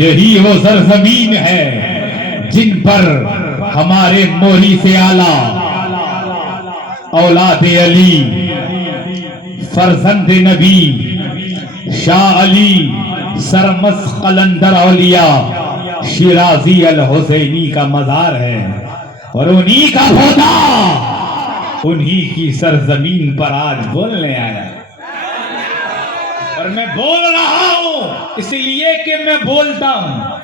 یہی وہ سرزمین ہے جن پر ہمارے موری سے آلہ اولاد علی فرزند نبی شاہ علی سرمس قلندر اولیاء شیرازی الحسینی کا مزار ہے، اور انہی کا ہوتا انہی کی سرزمین پر آج بولنے آیا ہے۔ اور میں بول رہا ہوں اس لیے کہ میں بولتا ہوں،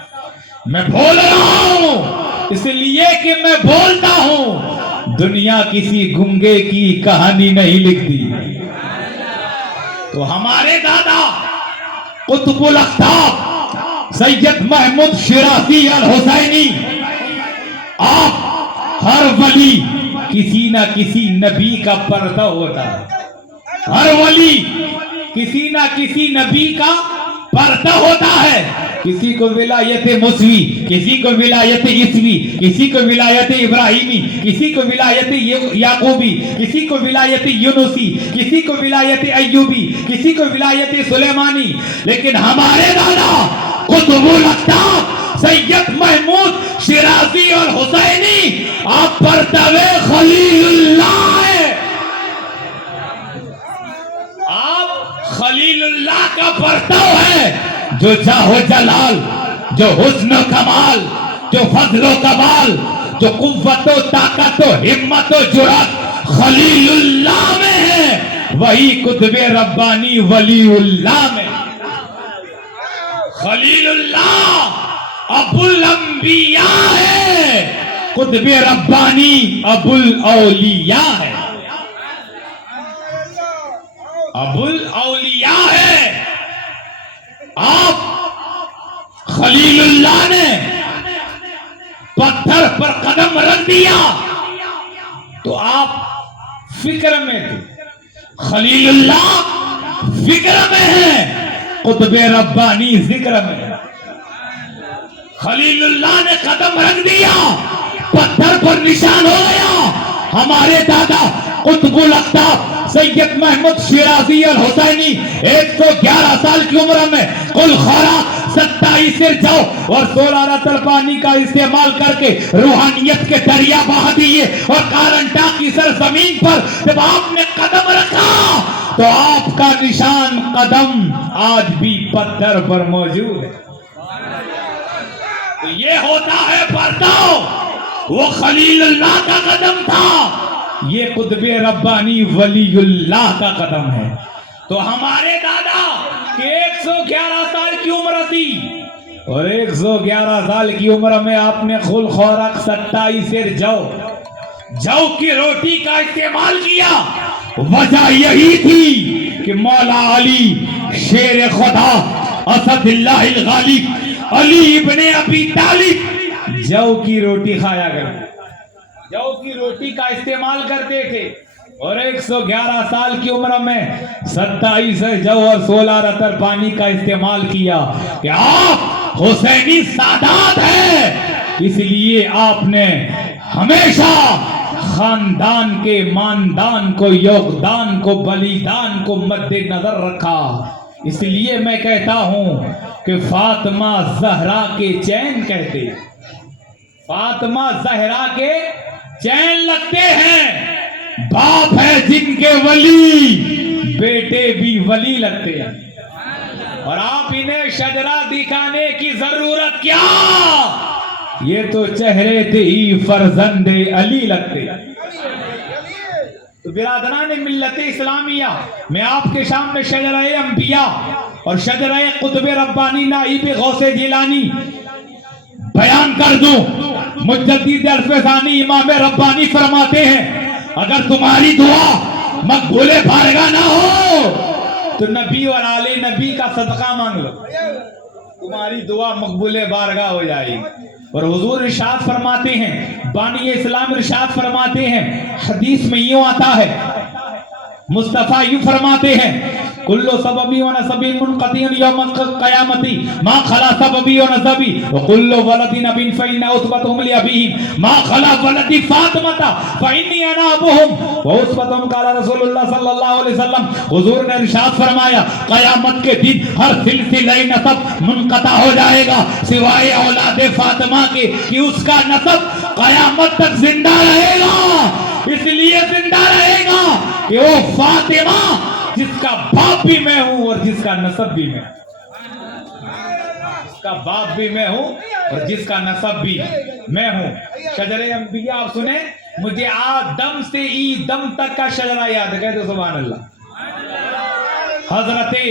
میں بول رہا ہوں اس لیے کہ میں بولتا ہوں۔ دنیا کسی گنگے کی کہانی نہیں لکھتی، تو ہمارے دادا قطب الاقطاب سید محمود شیرازی الحسینی، آپ ہر ولی کسی نہ کسی نبی کا پردہ ہوتا ہے، ہر ولی کسی نہ کسی نبی کا پردہ ہوتا ہے۔ کسی کو ولایت موسوی، کسی کو ولایت عیسوی، کسی کو ولایت ابراہیمی، کسی کو ولایت یعقوبی، کسی کو ولایت یونسی، کسی کو ولایت ایوبی، کسی کو ولایت سلیمانی، لیکن ہمارے دادا قطب الاقطاب سید محمود شیرازی اور حسینی آپ پرتوے خلیل اللہ ہے۔ آپ خلیل اللہ کا پرتو ہے، جو جاہ و جلال، جو حسن و کمال، جو فضل و کمال، جو قوت و طاقت و ہمت و جرات خلیل اللہ میں ہے، وہی قطب ربانی ولی اللہ میں۔ خلیل اللہ ابو الانبیاء ہے، قطب ربانی ابو الاولیاء ہے، ابو الاولیاء ہے۔ آپ خلیل اللہ نے پتھر پر قدم رکھ دیا تو آپ فکر میں تھے، خلیل اللہ فکر میں ہے، قطب ربانی ذکر میں ہے۔ خلیل اللہ نے قدم رکھ دیا، پتھر پر نشان ہو گیا۔ ہمارے دادا قطب الاقطاب سید محمود شیرازی الحسینی 111 سال کی عمر میں کل خورا 27 جاؤ اور 16 رطل پانی کا استعمال کر کے روحانیت کے دریا بہا دیے، اور کارنٹا کی سرزمین پر جب آپ نے قدم رکھا تو آپ کا نشان قدم آج بھی پتھر پر موجود ہے۔ تو یہ ہوتا ہے پرتو، وہ خلیل اللہ کا قدم تھا، یہ قطب ربانی ولی اللہ کا قدم ہے۔ تو ہمارے دادا کہ 111 سال کی عمر تھی، اور 111 سال کی عمر میں آپ نے خل خوراک 27 جو کی روٹی کا استعمال کیا۔ وجہ یہی تھی کہ مولا علی شیر خدا اسد اللہ الغالب علی ابن ابی طالب جو کی روٹی کھایا کرتے، جو کی روٹی کا استعمال کرتے تھے، اور 111 سال کی عمر میں 27 جو اور 16 رطل پانی کا استعمال کیا کہ آپ حسینی سادات ہیں۔ اس لیے آپ نے ہمیشہ خاندان کے ماندان کو، یوگدان کو، بلیدان کو مد نظر رکھا۔ اس لیے میں کہتا ہوں کہ فاطمہ زہرا کے چین کہتے، فاطمہ زہرا کے چین لگتے ہیں۔ باپ ہے جن کے ولی، بیٹے بھی ولی لگتے ہیں، اور آپ انہیں شجرہ دکھانے کی ضرورت کیا؟ یہ تو چہرے تھے ہی فرزند علی لگتے۔ تو برادران ملت اسلامیہ، میں آپ کے سامنے شجرہ انبیاء اور شجرہ قطب ربانی نائب غوث جیلانی بیان کر دوں۔ مجدد الفسانی امام ربانی فرماتے ہیں، اگر تمہاری دعا مقبول بارگاہ نہ ہو تو نبی اور آل نبی کا صدقہ مانگ لو، تمہاری دعا مقبول بارگاہ ہو جائے گی۔ اور حضور ارشاد فرماتے ہیں، بانی اسلام ارشاد فرماتے ہیں، حدیث میں یوں آتا ہے मुस्तफा यूं फरमाते हैं कुल्लो सबबी व नसबी मुनक़तियुन यौम क़यामती मा खला सबबी व नसबी व कुल्लो वलदिन बिन फ़इन्ना उसबतहुम लिअबीहिम मा खला वलदी फातिमता फ़इन्नी अना अबूहुम व उसबतहुम क़ाला रसूलुल्लाह सल्लल्लाहु अलैहि वसल्लम। हुजूर ने इरशाद फरमाया क़यामत के दिन हर सिलसिला नसब मुनक़ता हो जाएगा सिवाय औलाद फातिमा के कि उसका नसब क़यामत तक जिंदा रहेगा। इसलिए जिंदा रहेगा कि वो फातिमा जिसका बाप भी मैं हूं और जिसका नसब भी मैं, जिसका बाप भी मैं हूं और जिसका नसब भी मैं हूं। शजरे अंबिया आप सुने, मुझे आदम से ई दम तक का शजरा याद है, कहते सुभान अल्लाह। हजरते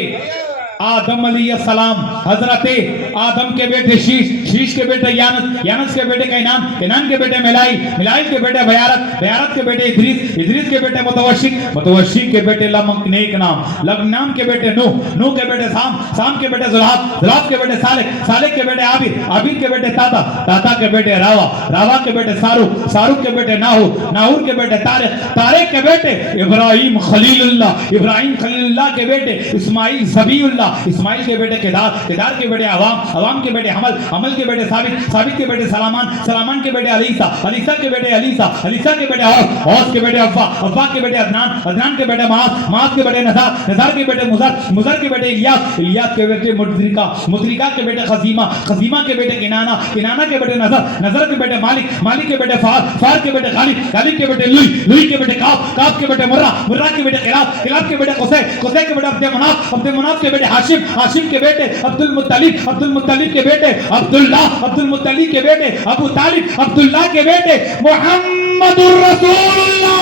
आदम अलैहिस्सलाम, हजरते आदम के बेटे शीश, शीश के बेटे यानस, यानस के बेटे कैनान, कैनान के बेटे मिलाई, मिलाई के बेटे बयारत, बयारत के बेटे इद्रीस, इद्रीस के बेटे मुतवशिक, मुतवशिक के बेटे लमक नेक नाम, लमनाम के बेटे नूह, नूह के बेटे साम, साम के बेटे जुलाब, जुलाब के बेटे सालेक, सालेक के बेटे आबिद, आबिद के बेटे ताता, ताता के बेटे रावा, रावा के बेटे सारूक, सारूक के बेटे नाहूर, नाहूर के बेटे तारिक, तारिक के बेटे इब्राहिम खलीलुल्लाह, इब्राहिम खलीलुल्लाह के बेटे इस्माइल ज़बीउल्लाह, इस्माइल के बेटे केदार, केदार के बेटे अवाम, अवाम के बेटे हमल, हमल के बेटे साबित, साबित के बेटे सलामान, सलामान के बेटे अलीसा, अलीसा के बेटे अलीसा, अलीसा के बेटे औस, औस के बेटे अफ़्फ़ा, अफ़्फ़ा के बेटे अदनान, अदनान के बेटे मास, मास के बेटे नज़ार, नज़ार के बेटे मुज़र, मुज़र के बेटे इलियास, इलियास के बेटे मुद्रिका, मुद्रिका के बेटे खज़ीमा, खज़ीमा के बेटे किनाना, किनाना के बेटे नज़र, नज़र के बेटे मालिक, मालिक के बेटे फ़ार, फ़ार के बेटे गालिब, गालिब के बेटे लुई, लुई के बेटे काब, काब के बेटे मुर्रा, मुर्रा के बेटे किलाब, किलाब के बेटे कुसै, कुसै के बेटे अब्दे मनाफ, अब्दे मनाफ के बेटे हाशिम, हाशिम के बेटे अब्दुल मुत्तलिब, अब्दुल मुत्तलिब के बेटे अब्दुल्ला, अब्दुल मुत्तलिब के बेटे अबू तालिब, अब्दुल्ला के बेटे मुहम्मदुर रसूलुल्लाह।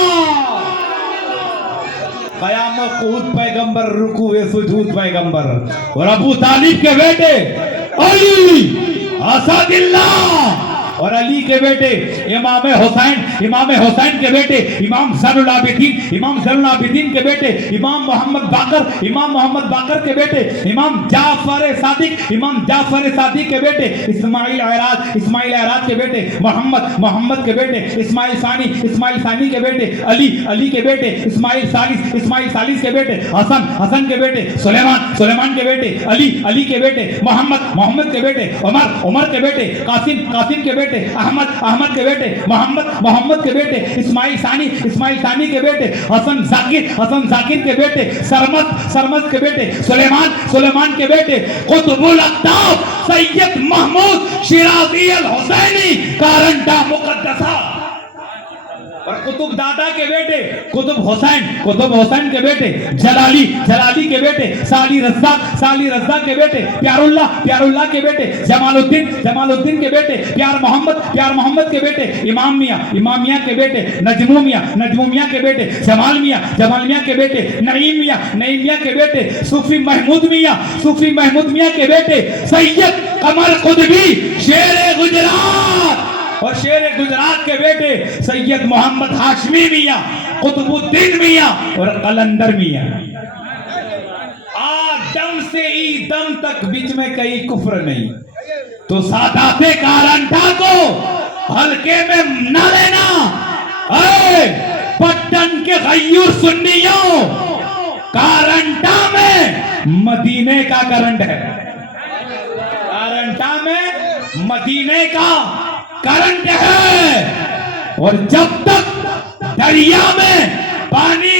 क़याम क़ूद पैगंबर, रुकूए सुजूद पैगंबर, और अबू तालिब के बेटे अली असदिल्लाह, और अली के बेटे इमाम हुसैन, इमाम हुसैन के बेटे इमाम ज़ैनुल आबिदीन, इमाम ज़ैनुल आबिदीन के बेटे इमाम मोहम्मद बाकर, इमाम मोहम्मद बाकर के बेटे इमाम जाफर सादिक, इमाम जाफर सादिक के बेटे इस्माइल अराज, इस्माइल अराज के बेटे मोहम्मद, मोहम्मद के बेटे इस्माइल सानी, इस्माइल सानी के बेटे अली, अली के बेटे इस्माइल सालिस, इस्माइल सालिस के बेटे हसन, हसन के बेटे सुलेमान, सुलेमान के बेटे अली, अली के बेटे मोहम्मद, मोहम्मद के बेटे उमर, उमर के बेटे कासिम, कासिम के बेटे अहमद, अहमद के बेटे मोहम्मद, मोहम्मद के बेटे इस्माइल सानी, इस्माइल सानी के बेटे हसन जाकिर, हसन जाकिर के बेटे सरमद, सरमद के बेटे सुलेमान, सुलेमान के बेटे कुतुबुल अक़ताब सैयद महमूद शिराज़ी अल हुसैनी कारंटा मुक़द्दसा, और कुतुब दादा के बेटे कुतुब हुसैन, कुतुब हुसैन के बेटे जलाली, जलाली के बेटे साली रज़्ज़ाक़, साली रज़्ज़ाक़ के बेटे प्यारुल्लाह, प्यारुल्लाह के बेटे जमालुद्दीन, जमालुद्दीन के बेटे प्यार मोहम्मद, प्यार मोहम्मद के बेटे इमाम मियाँ, इमाम मियाँ के बेटे नजमू मियाँ, नजमू मियाँ के बेटे जमाल मियाँ, जमाल मियाँ के बेटे नईम मियाँ, नईम मियाँ के बेटे सूफी महमूद मियाँ, सूफी महमूद मियाँ के बेटे सैयद कमर कुतबी शेर गुजरात, और शेर गुजरात के बेटे सैयद मोहम्मद हाशमी मियाँ, कुतुबुद्दीन मियाँ और कलंदर मियाँ। आदम से ई दम तक बीच में कहीं कुफ्र नहीं, तो सादाते कारंटा को हल्के में न लेना। अरे पट्टन के गयूर सुन्नियों, कारंटा में मदीने का करंट है, कारंटा में मदीने का करंट है, और जब तक दरिया में पानी